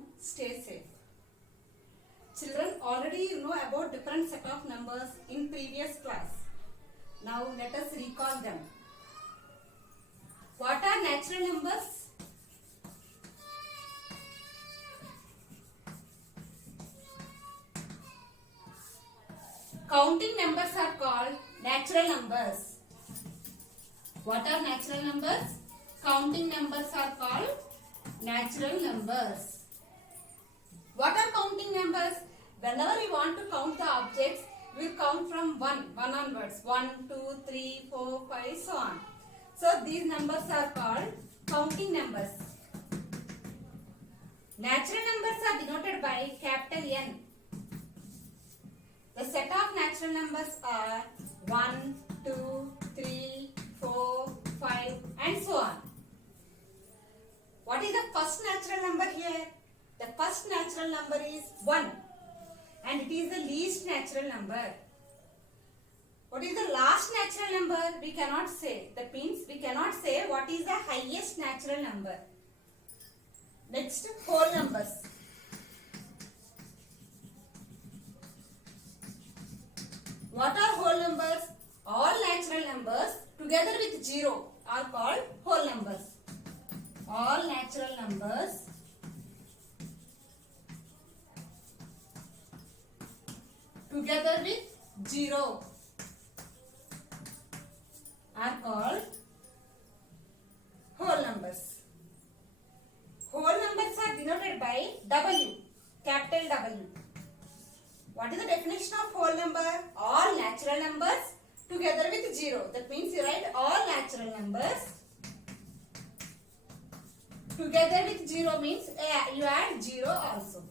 home, stay safe. Children, already you know about different set of numbers in previous class. Now let us recall them. What are natural numbers? Counting numbers are called natural numbers. What are natural numbers? Counting numbers are called natural numbers. What are counting numbers? Whenever we want to count the objects, we will count from 1 onwards. 1, 2, 3, 4, 5, so on. So these numbers are called counting numbers. Natural numbers are denoted by capital N. The set of natural numbers are 1, 2, 3, 4, 5 and so on. What is the first natural number here? The first natural number is 1 and it is the least natural number. What is the last natural number? We cannot say. That means we cannot say what is the highest natural number. Next, whole numbers. What are whole numbers? All natural numbers together with 0 are called whole numbers. All natural numbers together with 0 are called whole numbers. Whole numbers are denoted by W, capital W. What is the definition of whole number? All natural numbers together with 0. That means you write all natural numbers together with 0 means you add 0 also.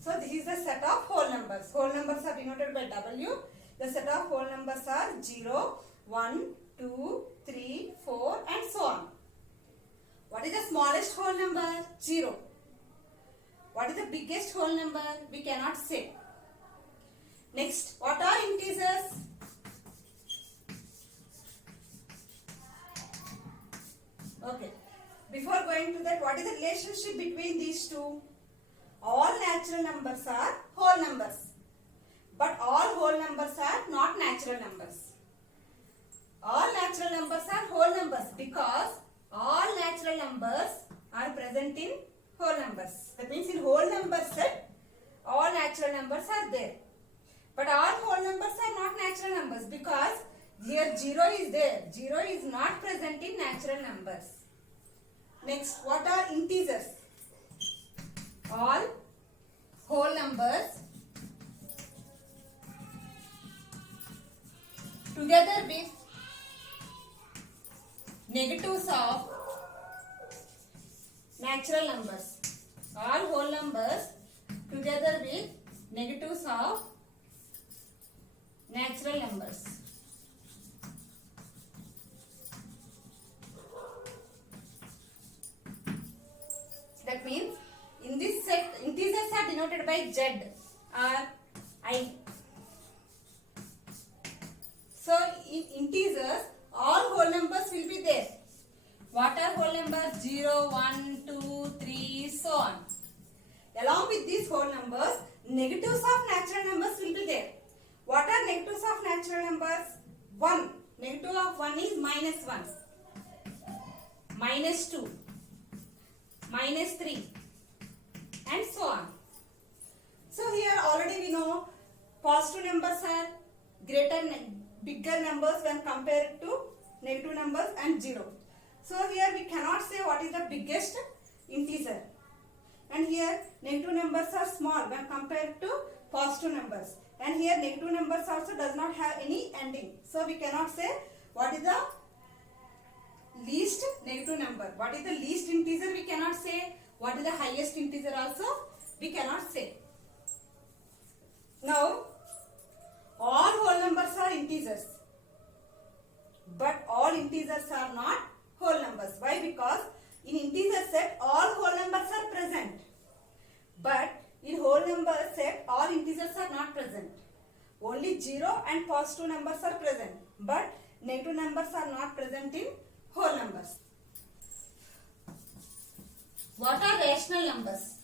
So this is the set of whole numbers. Whole numbers are denoted by W. The set of whole numbers are 0, 1, 2, 3, 4 and so on. What is the smallest whole number? 0. What is the biggest whole number? We cannot say. Next, what are integers? Okay. Before going to that, what is the relationship between these two? All natural numbers are whole numbers. But all whole numbers are not natural numbers. All natural numbers are whole numbers because all natural numbers are present in whole numbers. That means in whole number set, all natural numbers are there. But all whole numbers are not natural numbers because here 0 is there. 0 is not present in natural numbers. Next, what are integers? All whole numbers together with negatives of natural numbers. All whole numbers together with negatives of natural numbers. That means in this set integers are denoted by Z or I. So in integers all whole numbers will be there. What are whole numbers? 0, 1, 2, 3, so on. Along with these whole numbers, negatives of natural numbers will be there. What are negatives of natural numbers? 1. Negative of 1 is minus 1, minus 2, minus 3 and so on. So here already we know positive numbers are bigger numbers when compared to negative numbers and 0. So here we cannot say what is the biggest integer. And here negative numbers are small when compared to positive numbers. And here negative numbers also does not have any ending. So we cannot say what is the least negative number. What is the least integer we cannot say. What is the highest integer also we cannot say. Now all whole numbers are integers. But all integers are not whole numbers. Why? Because in integer set all whole numbers are present. But in whole number set all integers are not present. Only 0 and positive numbers are present. But negative numbers are not present in whole numbers. What are rational numbers?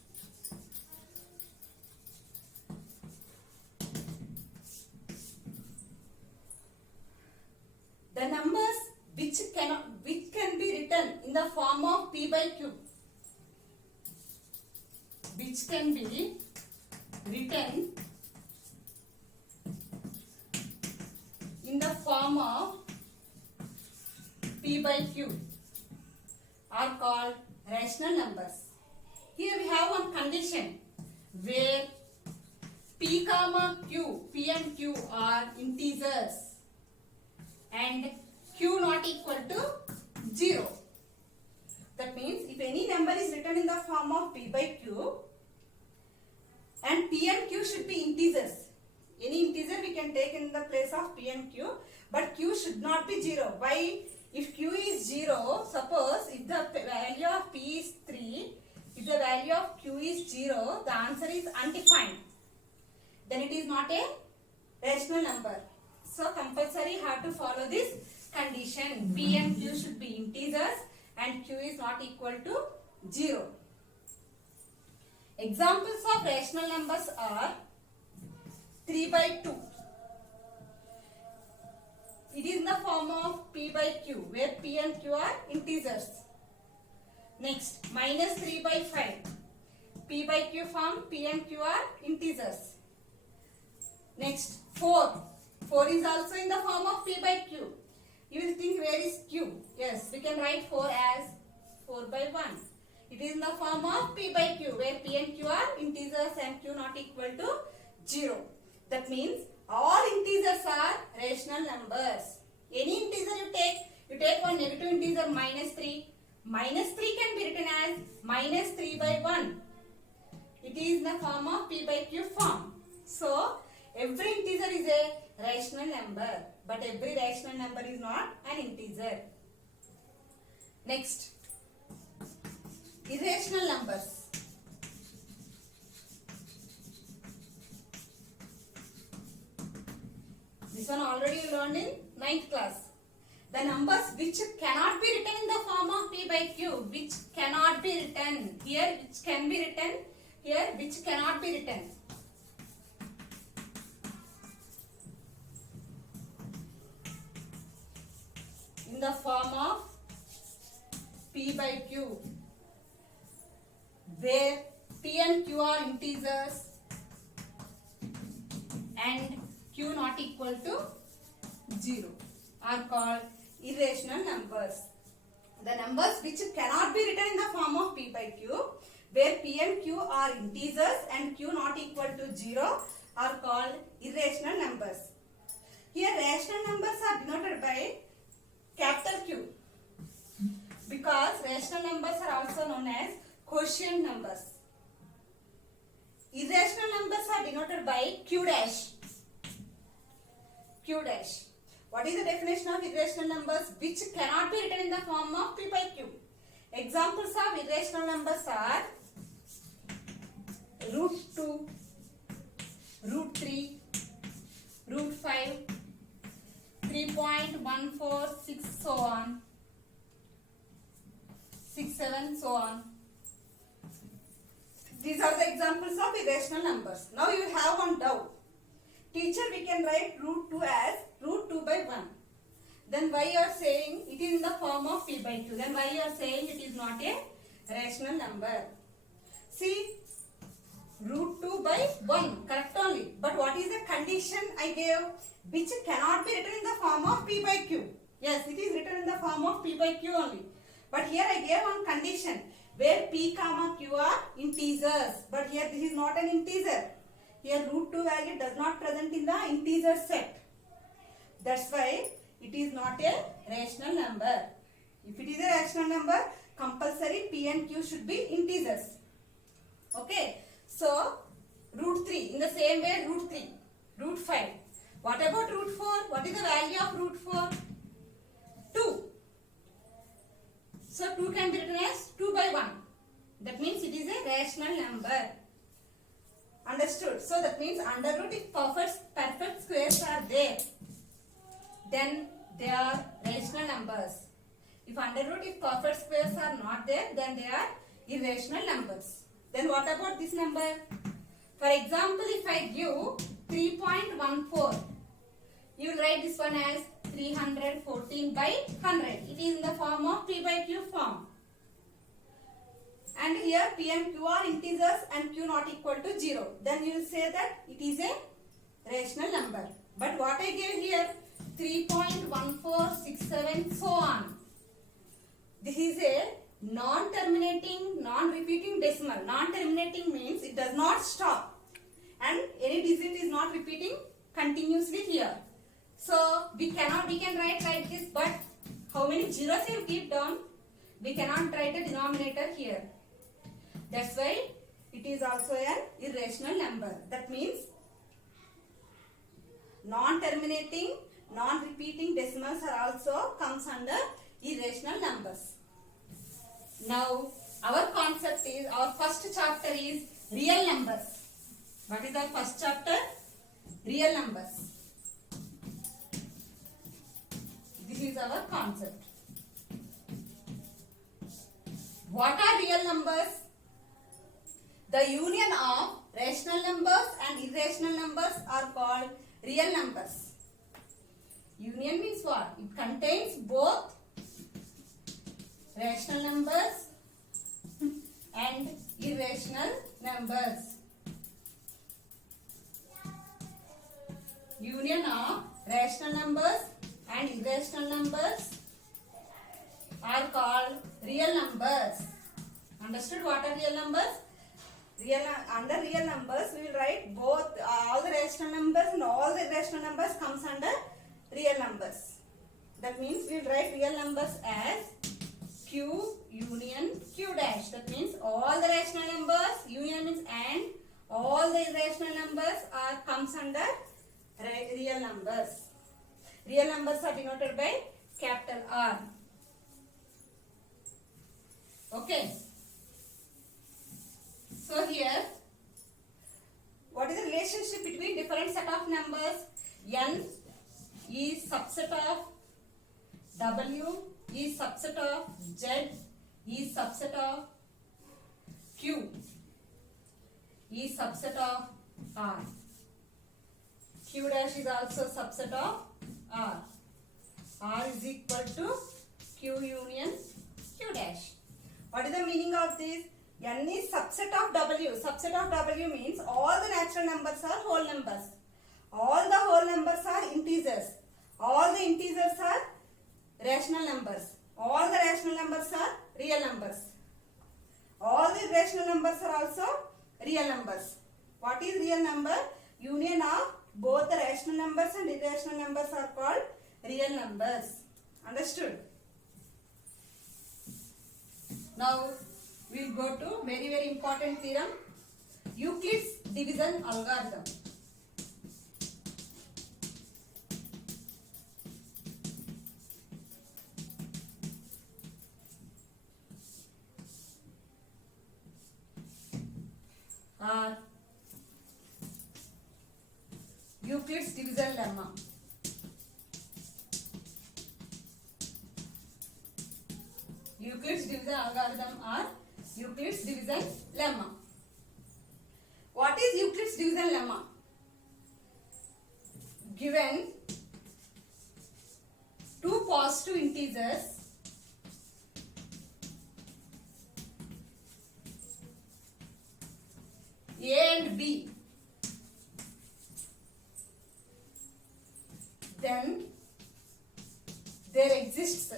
The numbers which can be written in the form of p by q. Which can be written in the form of p by q are called rational numbers. Here we have one condition where p comma q, p and q are integers and q not equal to 0. That means if any number is written in the form of p by q and p and q should be integers. Any integer we can take in the place of p and q, but q should not be 0. Why? If q is 0, suppose if the value of p is 3, if the value of q is 0, the answer is undefined. Then it is not a rational number. So compulsory have to follow this condition. P and q should be integers and q is not equal to 0. Examples of rational numbers are 3 by 2. It is in the form of p by q, where p and q are integers. Next, minus 3 by 5. P by q form, p and q are integers. Next, 4. 4 is also in the form of p by q. You will think, where is q? Yes, we can write 4 as 4 by 1. It is in the form of p by q, where p and q are integers and q not equal to 0. That means all integers are rational numbers. Any integer you take one negative integer minus 3. Minus 3 can be written as minus 3 by 1. It is in the form of p by q form. So, every integer is a rational number, but every rational number is not an integer. Next, irrational numbers. This one already you learned in 9th class. The numbers which cannot be written in the form of p by q, which cannot be written. Here which can be written, here which cannot be written. In the form of p by q, where p and q are integers and q not equal to 0 are called irrational numbers. The numbers which cannot be written in the form of p by q, where p and q are integers and q not equal to 0 are called irrational numbers. Here rational numbers are denoted by capital Q, because rational numbers are also known as quotient numbers. Irrational numbers are denoted by Q dash. Q dash. What is the definition of irrational numbers which cannot be written in the form of p by q? Examples of irrational numbers are root 2, root 3, root 5, 3.146, so on, 6, 7, so on. These are the examples of irrational numbers. Now you have one doubt. Teacher, we can write root 2 as root 2 by 1. Then why you are saying it is in the form of p by q? Then why you are saying it is not a rational number? See, root 2 by 1, correct only. But what is the condition I gave? Which cannot be written in the form of p by q. Yes, it is written in the form of p by q only. But here I gave one condition where p comma q are integers. But here this is not an integer. Here root 2 value does not present in the integer set. That's why it is not a rational number. If it is a rational number, compulsory p and q should be integers. Okay. So, root 3. In the same way, root 3. Root 5. What about root 4? What is the value of root 4? 2. So, 2 can be written as 2 by 1. That means it is a rational number. Understood? So, that means under root if perfect squares are there, then they are rational numbers. If under root if perfect squares are not there, then they are irrational numbers. Then what about this number? For example, if I give 3.14, you will write this one as 314 by 100. It is in the form of P by Q form. And here P and Q are integers and Q not equal to 0. Then you will say that it is a rational number. But what I gave here, 3.1467 so on. This is a non-terminating, non-repeating decimal. Non-terminating means it does not stop. And any digit is not repeating continuously here. So we can write like this, but how many zeros you keep down? We cannot write a denominator here. That's why it is also an irrational number. That means non-terminating, non-repeating decimals are also comes under irrational numbers. Now our concept is, our first chapter is real numbers. What is our first chapter? Real numbers. This is our concept. What are real numbers? The union of rational numbers and irrational numbers are called real numbers. Union means what? It contains both rational numbers and irrational numbers. Union of rational numbers and irrational numbers are called real numbers. Understood what are real numbers? Under real numbers we will write both all the rational numbers and all the irrational numbers comes under real numbers. That means we will write real numbers as Q union Q dash. That means all the rational numbers, union means and, all the irrational numbers are comes under real numbers. Real numbers are denoted by capital R. Okay. So here, what is the relationship between different set of numbers? N is subset of W, is subset of Z, is subset of Q, is subset of R. Q dash is also subset of R. R is equal to Q union Q dash. What is the meaning of this? N is subset of W. Subset of W means all the natural numbers are whole numbers. All the whole numbers are integers. All the integers are rational numbers. All the rational numbers are real numbers. All the rational numbers are also real numbers. What is real number? Union of both the rational numbers and irrational numbers are called real numbers. Understood? Now we will go to very important theorem, Euclid's division algorithm. Euclid's division lemma. Euclid's division algorithm or Euclid's division lemma. What is Euclid's division lemma? Given two positive integers A and B, then there exists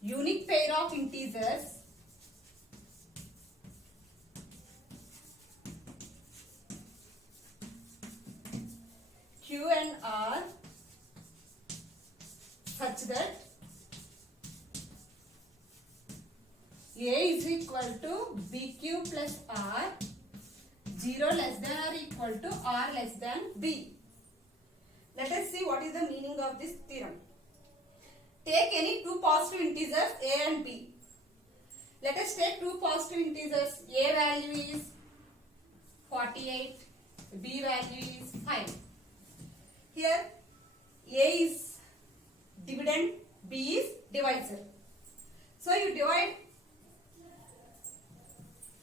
unique pair of integers Q and R such that A is equal to BQ plus R, 0 less than or equal to R less than B. Let us see what is the meaning of this theorem. Take any two positive integers A and B. Let us take two positive integers. A value is 48, B value is 5. Here A is dividend B is divisor. So you divide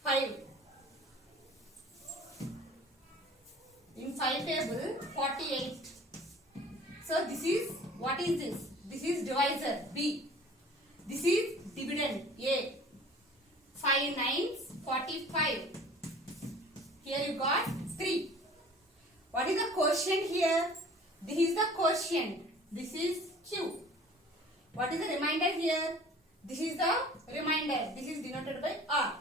5. In 5 table 48. So this is, what is this? This is divisor B. This is dividend A. 5 nines 45. Here you got 3. What is the quotient here? This is the quotient. This is Q. What is the remainder here? This is the remainder. This is denoted by R.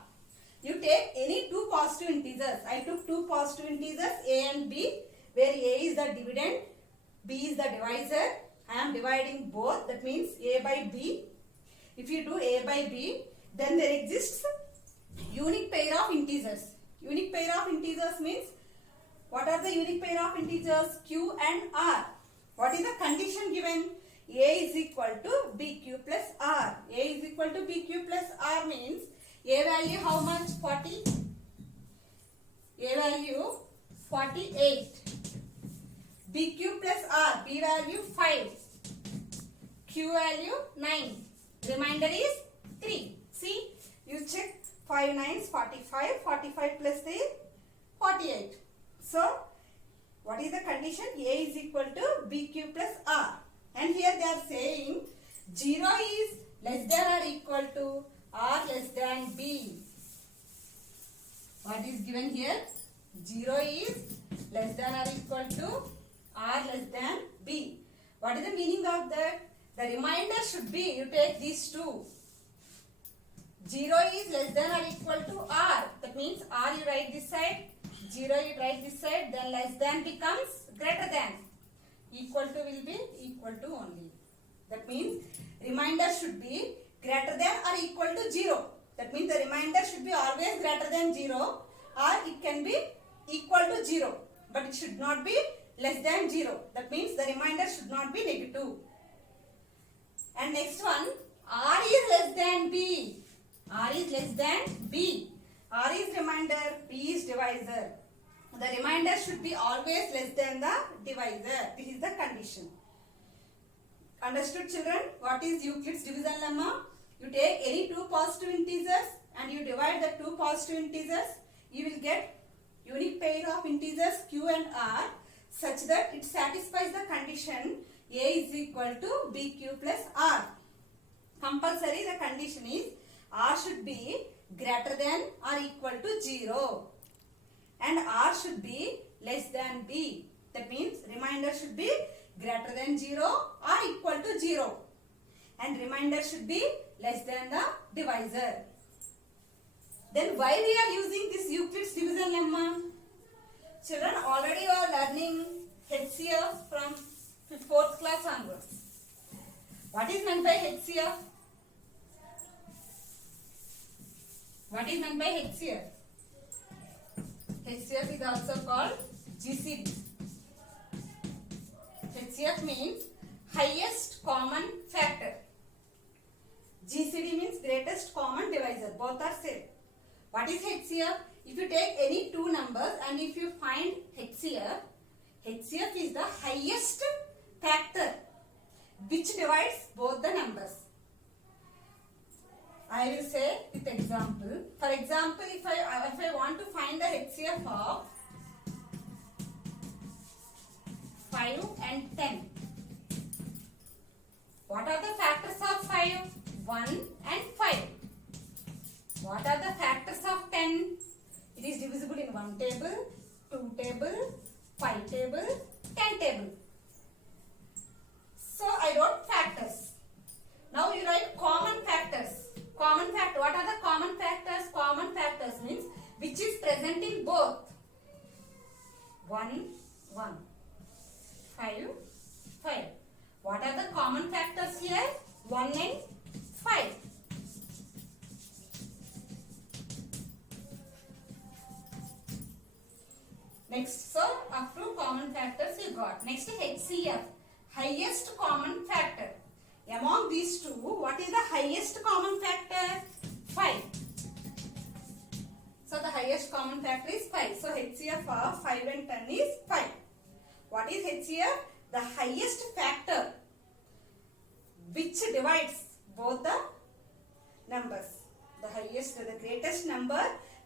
You take any two positive integers. I took two positive integers A and B, where A is the dividend, B is the divisor. I am dividing both. That means A by B. If you do A by B, then there exists unique pair of integers. Unique pair of integers means, what are the unique pair of integers? Q and R. What is the condition given? A is equal to BQ plus R. A is equal to BQ plus R means A value how much? 40. A value 48. BQ plus R. B value 5. Q value 9. Remainder is 3. See, you check 5 nines 45. 45 plus 3 48. So, what is the condition? A is equal to BQ plus R. And here they are saying 0 is less than or equal to R less than B. What is given here? 0 is less than or equal to R less than B. What is the meaning of that? The remainder should be, you take these two. 0 is less than or equal to R. That means R you write this side, 0 you write this side, then less than becomes greater than. Equal to will be equal to only. That means remainder should be greater than or equal to 0. That means the remainder should be always greater than 0, or it can be equal to 0. But it should not be less than 0. That means the remainder should not be negative. And next one, R is less than B. R is less than B. R is remainder, B is divisor. The remainder should be always less than the divisor. This is the condition. Understood, children? What is Euclid's division lemma? You take any two positive integers and you divide the two positive integers. You will get unique pair of integers Q and R such that it satisfies the condition A is equal to BQ plus R. Compulsory the condition is R should be greater than or equal to 0. And R should be less than B. That means remainder should be greater than 0 or equal to 0. And remainder should be less than the divisor. Then why we are using this Euclid's division lemma? Children, already you are learning HCF from 4th class onwards. What is meant by HCF? What is meant by HCF? HCF is also called GCD. HCF means highest common factor. GCD means greatest common divisor. Both are same. What is HCF? If you take any two numbers and if you find HCF, HCF is the highest factor which divides both the numbers. I will say with example. For example, if I want to find the HCF of 5 and 10. What are the factors of 5? 1 and 5. What are the factors of 10? It is divisible in 1 table, 2 table, 5 table, 10 table. So I wrote factors. Now you write common factors. Common factor. What are the common factors? Common factors means which is present in both. 1, 1. 5, 5. What are the common factors here? 1 and 5. Next, so up to common factors you got. Next HCF, highest common factor. Among these two, what is the highest common factor? 5. So the highest common factor is 5. So HCF of 5 and 10 is 5. What is HCF? The highest factor which divides both the numbers. The highest, the greatest number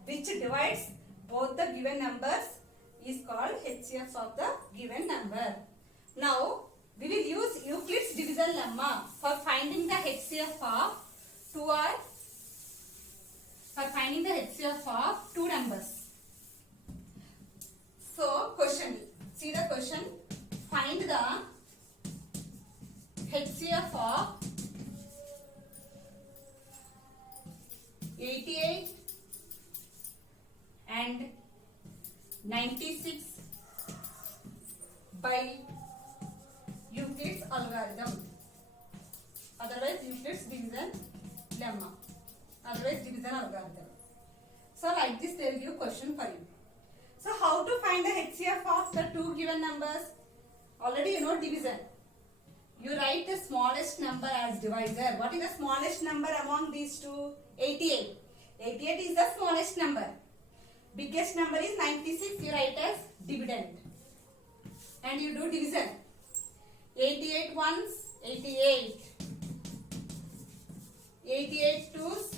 which divides both the given numbers is called HCF of the given number. Now we will use Euclid's division lemma for finding the HCF of two numbers. So question, see the question, find the HCF of 88 and 96 by Euclid's algorithm, otherwise Euclid's division lemma, otherwise division algorithm. So like this they will give question for you. So how to find the HCF of the two given numbers? Already you know division. You write the smallest number as divisor. What is the smallest number among these two? 88. 88 is the smallest number. Biggest number is 96. You write as dividend. And you do division. 88 ones, 88. 88 twos,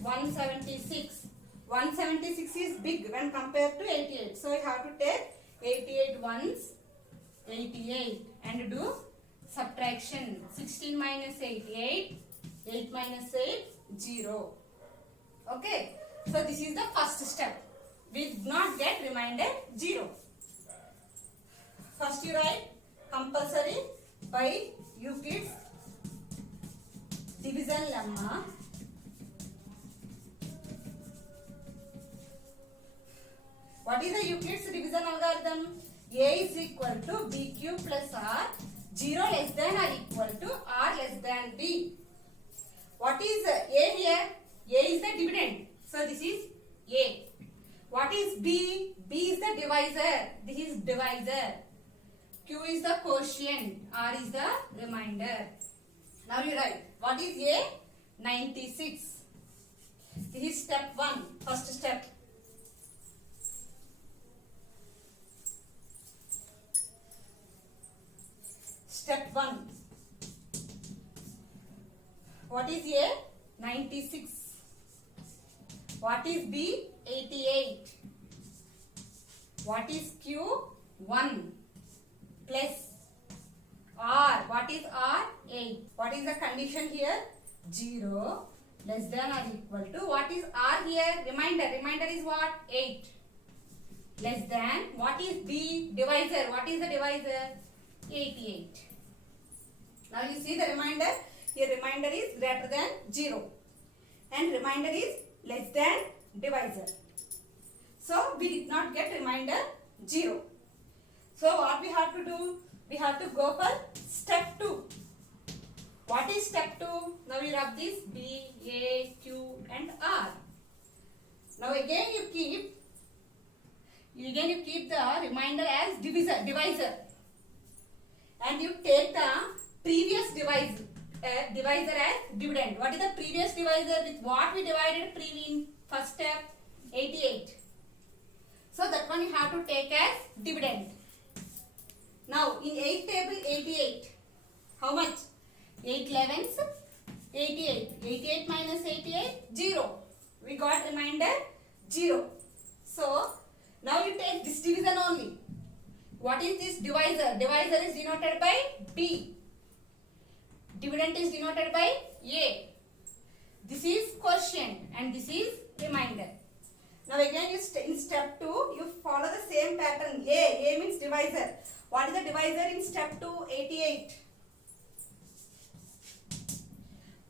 176. 176 is big when compared to 88. So you have to take 88 ones, 88 and do subtraction. 16 minus 88, 8 minus 8, 0. Okay. So this is the first step. We did not get remainder 0. First you write compulsory by Euclid's division lemma. What is the Euclid's division algorithm? A is equal to B cube plus R, 0 less than or equal to R less than B. What is A here? A is the dividend. So this is A. What is B? B is the divisor. This is divisor. Q is the quotient. R is the remainder. Now you write. What is A? 96. This is step 1. First step. Step 1. What is A? 96. What is B? 88. What is Q? 1 plus R. What is R? 8. What is the condition here? 0 less than or equal to. What is R here? Remainder. Remainder is what? 8. Less than. What is B? Divisor. What is the divisor? 88. Now you see the remainder. Here remainder is greater than 0. And remainder is less than divisor. So we did not get remainder 0. So what we have to do? We have to go for step 2. What is step 2? Now we rub this B, A, Q and R. Now again you keep the remainder as divisor. And you take the previous divisor as dividend. What is the previous divisor? With what we divided in first step? 88. So that one you have to take as dividend. Now in 8 table 88. How much? 8 11s 88. 88 minus 88 0. We got remainder 0. So now you take this division only. What is this divisor? Divisor is denoted by B. Dividend is denoted by A. This is quotient and this is remainder. Now again in step 2 you follow the same pattern. A means divisor. What is the divisor in step 2? 88.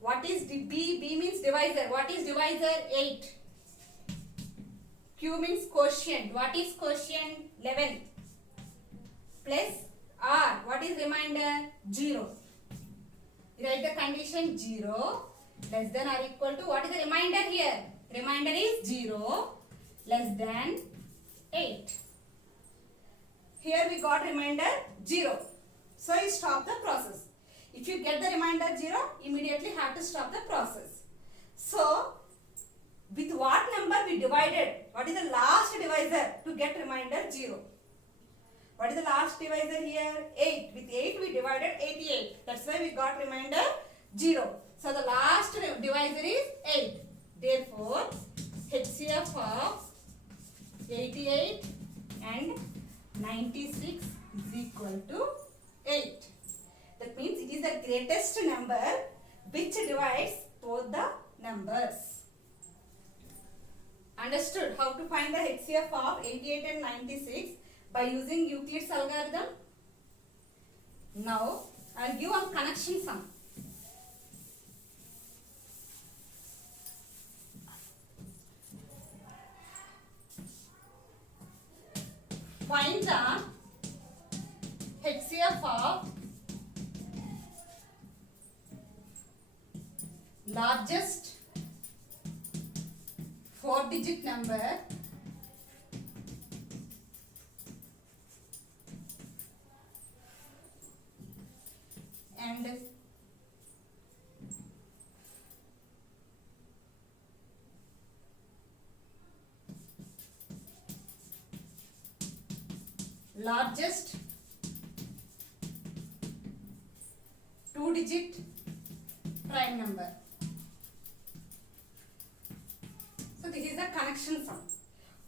What is the B? B means divisor. What is divisor? 8. Q means quotient. What is quotient? 11. Plus R. What is remainder? 0. Write the condition 0 less than or equal to. What is the remainder here? Remainder is 0 less than 8. Here we got remainder 0. So you stop the process. If you get the remainder 0, immediately have to stop the process. So with what number we divided? What is the last divisor to get remainder 0? What is the last divisor here? 8. With 8 we divided 88. That's why we got remainder 0. So the last divisor is 8. Therefore, HCF of 88 and 96 is equal to 8. That means it is the greatest number which divides both the numbers. Understood how to find the HCF of 88 and 96 by using Euclid's algorithm? Now, I will give a connection sum. Find the HCF of largest 4-digit number and largest 2-digit prime number. So this is the connection sum.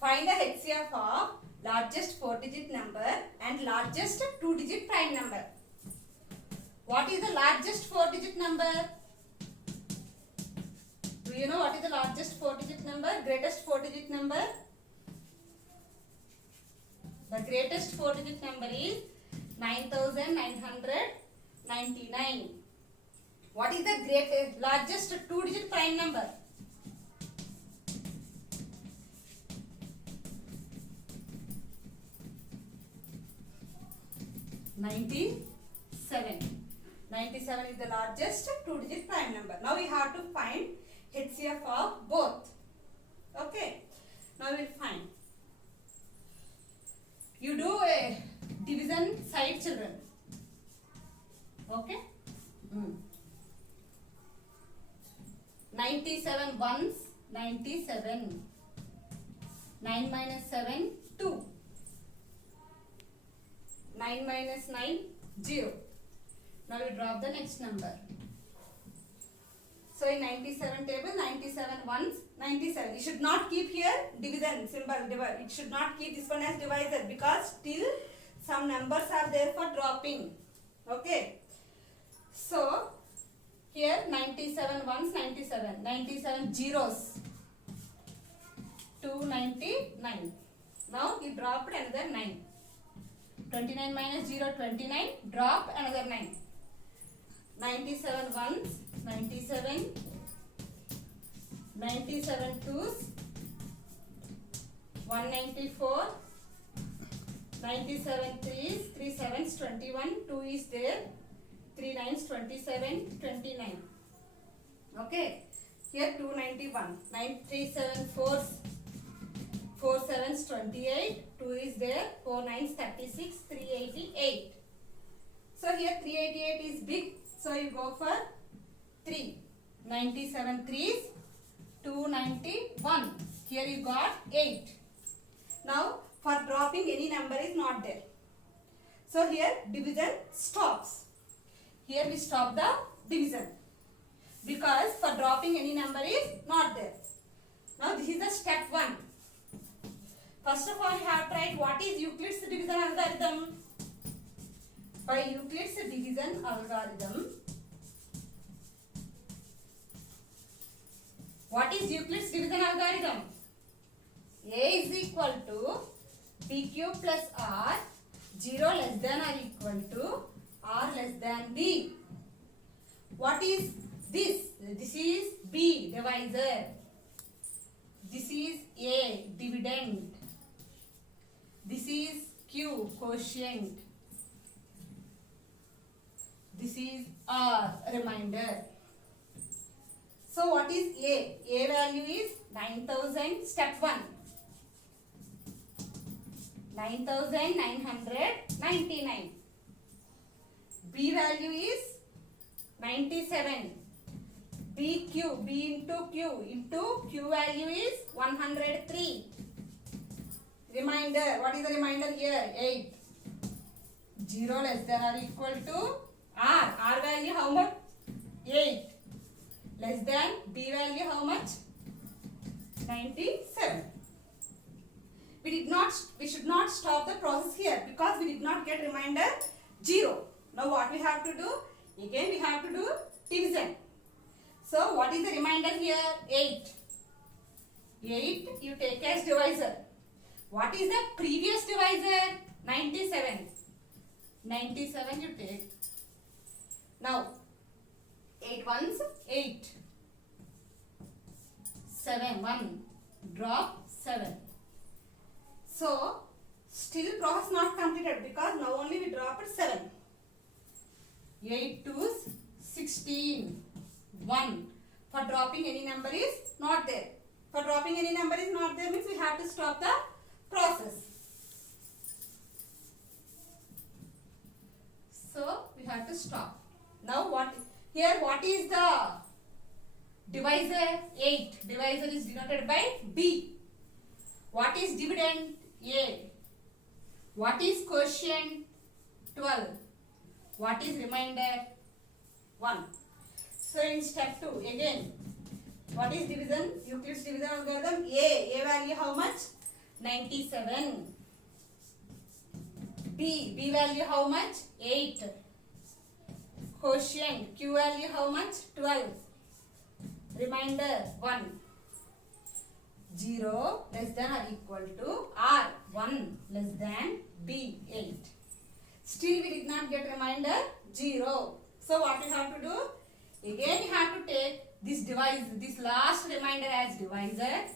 Find the HCF of largest 4-digit number and largest 2-digit prime number. What is the largest 4-digit number? Do you know what is the largest 4-digit number? Greatest 4-digit number? The greatest 4-digit number is 9999. What is the largest 2-digit prime number? 97. 97 is the largest 2-digit prime number. Now we have to find HCF of both. Okay. Now we will find. You do a division side, children. Okay. 97 ones, 97. 9 minus 7, 2. 9 minus 9, 0. Now we drop the next number. So in 97 table, 97 ones, 97. You should not keep here division symbol. It should not keep this one as divisor because still some numbers are there for dropping. Okay. So here 97 ones, 97. 97 zeros. 299. Now you dropped another 9. 29 minus 0, 29. Drop another 9. 97 ones, 97. 97 twos. 194. 97 threes. 3 sevens, 21. 2 is there. 3 nines, 27. 29. Okay. Here 291. 9 3 7 4s. 4 sevens, 28. 2 is there. 4 nines, 36. 388. So here 388 is big. So you go for 3. 97 threes. 291. Here you got 8. Now for dropping any number is not there. So here division stops. Here we stop the division because for dropping any number is not there. Now this is the step 1. First of all, you have to write what is Euclid's division algorithm. By Euclid's division algorithm, what is Euclid's division algorithm? A is equal to B cube plus R, 0 less than or equal to R less than B. What is this? This is B, divisor. This is A, dividend. This is Q, quotient. This is R, remainder. So what is A? A value is 9000, step 1. 9999. B value is 97. B into Q value is 103. Remainder, what is the remainder here? 8. 0 less than or equal to R. R value how much? 8. Less than B value how much? 97. We should not stop the process here because we did not get remainder 0. Now what we have to do? Again we have to do division. So what is the remainder here? 8. 8 you take as divisor. What is the previous divisor? 97. 97 you take. Now 8 ones 8. 7 1 drop 7. So still process not completed because now only we dropped 7. 8 twos 16. 1. For dropping any number is not there. For dropping any number is not there means we have to stop the process. So we have to stop. Now what is the divisor? 8. Divisor is denoted by B. What is dividend? A. What is quotient? 12. What is remainder? 1. So in step 2 again, what is division? Euclid's division algorithm. A value how much? 97. B value how much? 8. Quotient Q value how much? 12. Remainder 1. 0 less than or equal to R. 1 less than B. 8. Still we did not get remainder 0. So what you have to do? Again you have to take this last remainder as divisor.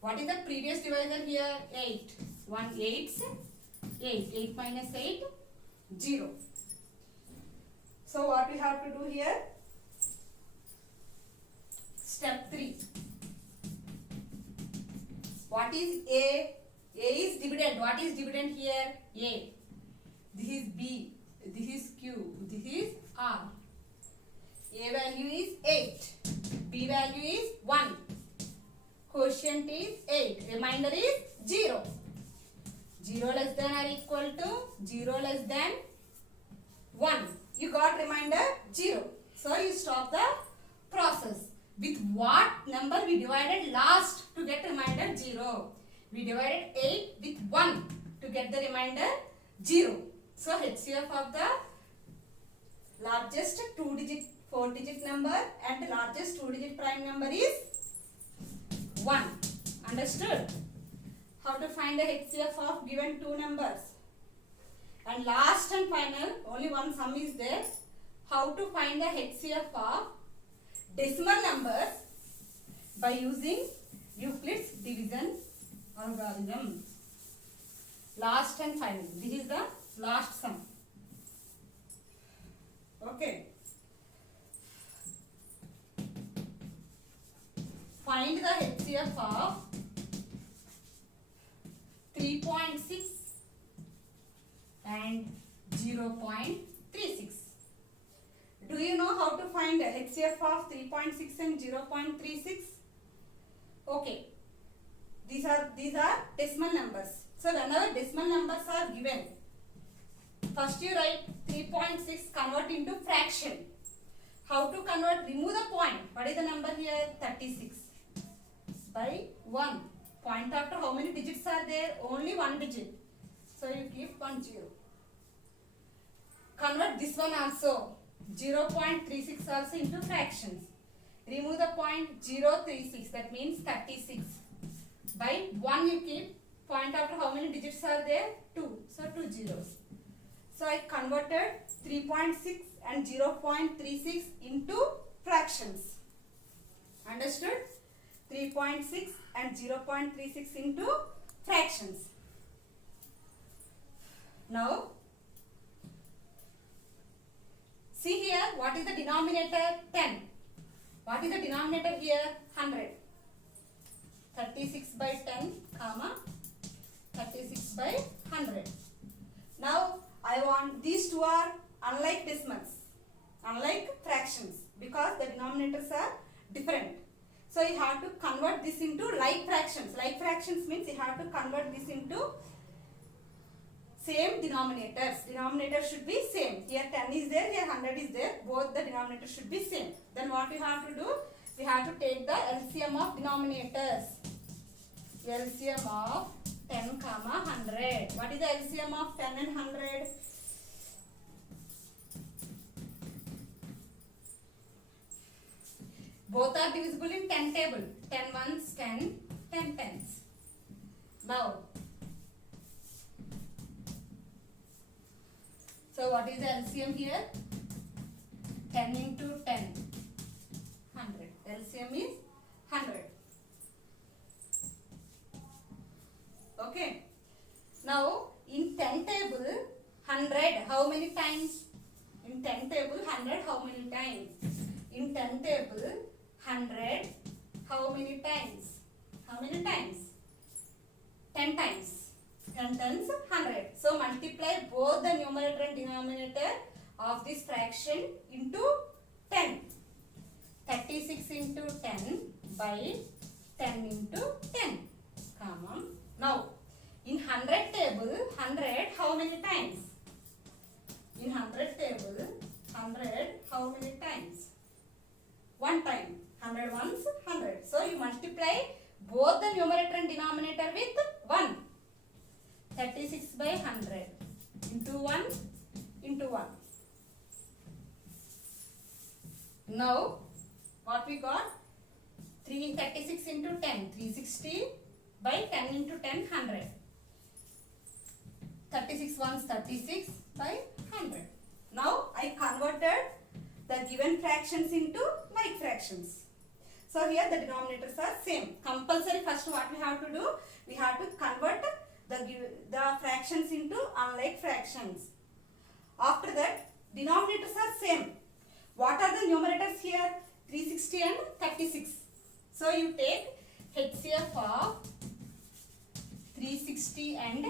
What is the previous divisor here? 8. 1 8's 8. 8 minus 8 0. So what we have to do here? Step 3. What is A? A is dividend. What is dividend here? A. This is B. This is Q. This is R. A value is 8. B value is 1. Quotient is 8. Remainder is 0. 0 less than or equal to 0 less than 1. You got remainder 0. So you stop the process. With what number we divided last to get remainder 0? We divided 8 with 1 to get the remainder 0. So HCF of the largest 2-digit, 4-digit number and the largest 2-digit prime number is 1. Understood? How to find the HCF of given two numbers. And last and final, only one sum is there. How to find the HCF of decimal numbers by using Euclid's division algorithm. Last and final. This is the last sum. Okay. Find the HCF of 3.6 and 0.36. Do you know how to find the HCF of 3.6 and 0.36? Okay. These are decimal numbers. So whenever decimal numbers are given, first you write 3.6 convert into fraction. How to convert? Remove the point. What is the number here? 36 by 1. Point after how many digits are there? Only one digit. So you keep 1 0. Convert this one also. 0.36 also into fractions. Remove the point 0.36. That means 36. By 1 you keep. Point after how many digits are there? 2. So 2 zeros. So I converted 3.6 and 0.36 into fractions. Understood? 3.6 and 0.36 into fractions. Now, see here, what is the denominator? 10. What is the denominator here? 100. 36 by 10, comma, 36 by 100. Now, I want these two are unlike decimals, unlike fractions, because the denominators are different. So you have to convert this into like fractions. Like fractions means you have to convert this into same denominators. Denominator should be same. Here 10 is there, here 100 is there. Both the denominators should be same. Then what we have to do? We have to take the LCM of denominators. LCM of 10 comma 100. What is the LCM of 10 and 100? Both are divisible in 10 table. 10 ones 10, 10 tens. Now, so what is the LCM here? 10 into 10, 100. LCM is 100. Okay. Now, in 10 table, 100, how many times? In 10 table, 100, how many times? In 10 table, 100, how many times? How many times? 10 times. 10 times 100. So, multiply both the numerator and denominator of this fraction into 10. 36 into 10 by 10 into 10. Come on. Now, in 100 table, 100 how many times? In 100 table, 100 how many times? One time. 100 ones, 100. So, you multiply both the numerator and denominator with 1. 36 by 100 into 1 into 1. Now, what we got? 36 into 10, 360 by 10 into 10, 100. 36 ones, 36 by 100. Now, I converted the given fractions into like fractions. So, here the denominators are same. Compulsory first what we have to do? We have to convert the fractions into unlike fractions. After that, denominators are same. What are the numerators here? 360 and 36. So, you take HCF of 360 and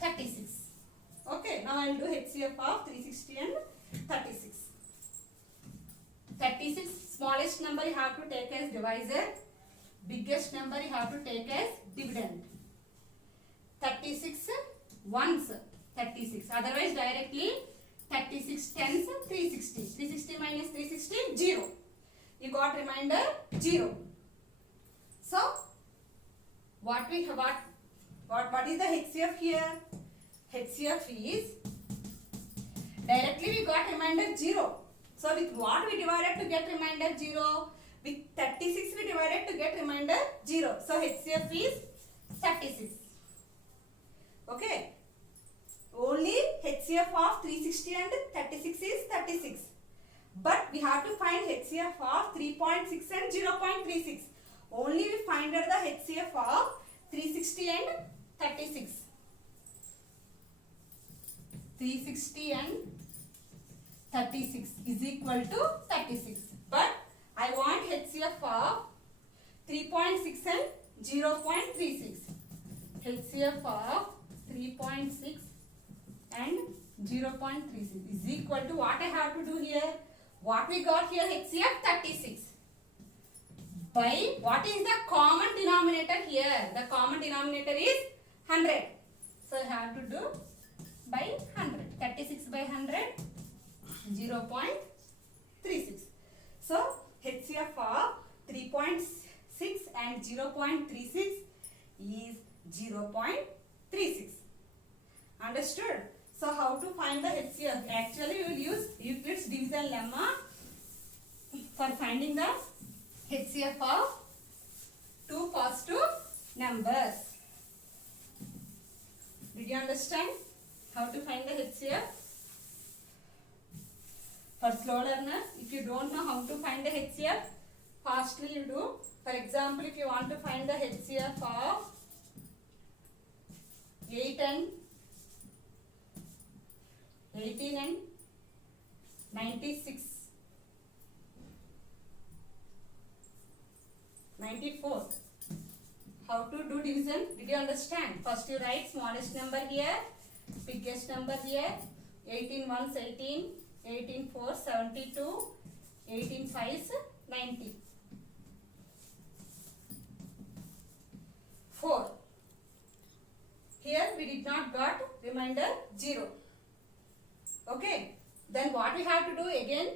36. Okay, now I will do HCF of 360 and 36. 36, smallest number you have to take as divisor. Biggest number you have to take as dividend. 36 ones, 36. Otherwise, directly 36 tens, 360. 360 minus 360, 0. You got remainder 0. So, what is the HCF here? HCF is directly we got remainder 0. So, with what we divided to get remainder 0? With 36 we divided to get remainder 0. So, HCF is 36. Okay. Only HCF of 360 and 36 is 36. But we have to find HCF of 3.6 and 0.36. Only we find out the HCF of 360 and 36. 360 and 36 is equal to 36. But I want HCF of 3.6 and 0.36. HCF of 3.6 and 0.36 is equal to what I have to do here? What we got here, HCF 36. By what is the common denominator here? The common denominator is 100. So I have to do by 100. 36 by 100, 0.36. So HCF of 3.6 and 0.36 is 0.36. Understood? So how to find the HCF? Actually, we will use Euclid's division lemma for finding the HCF of two positive numbers. Did you understand how to find the HCF? For slow learners, if you don't know how to find the HCF, fastly you do. For example, if you want to find the HCF of 8 and 18 and 96, 94. How to do division? Did you understand? First you write smallest number here, biggest number here. 18 ones 18, 18 fours 72, 18 fives 90. 4. Here we did not remainder 0. Okay. Then what we have to do again?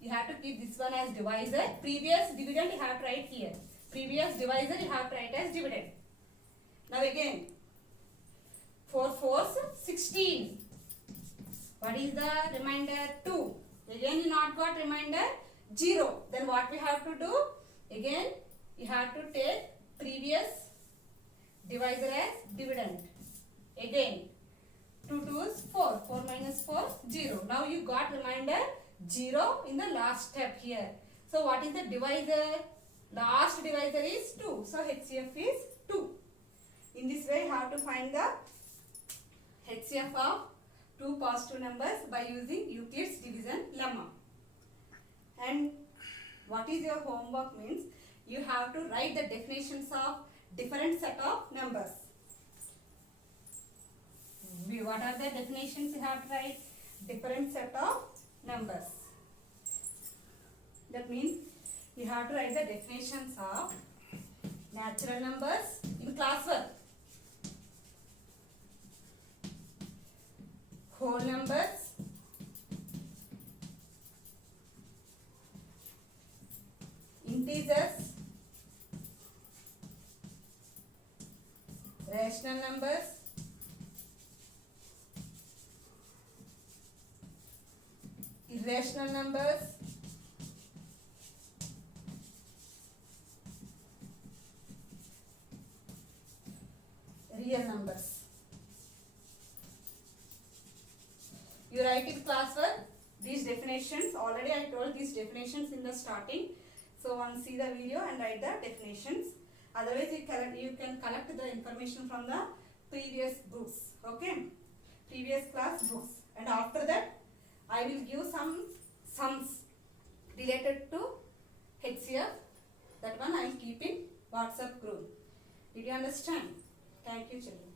You have to keep this one as divisor. Previous dividend you have to write here. Previous divisor you have to write as dividend. Now again, 4 4s 16. What is the remainder? 2. Again you not got remainder 0. Then what we have to do? Again you have to take previous divisor as dividend. Again 2 2s 4. 4 minus 4 0. Now you got remainder 0 in the last step here. So what is the divisor? Last divisor is 2. So HCF is 2. In this way you have to find the HCF of two positive numbers by using Euclid's division lemma. And what is your homework means? You have to write the definitions of different set of numbers. What are the definitions you have to write? Different set of numbers. That means you have to write the definitions of natural numbers in class work. Whole numbers, integers, rational numbers, irrational numbers, real numbers. You write in classwork these definitions. Already I told these definitions in the starting. So once see the video and write the definitions. Otherwise you can collect the information from the previous books. Okay, previous class books. And after that I will give some sums related to HCF. That one I will keep in WhatsApp group. Did you understand? Thank you children.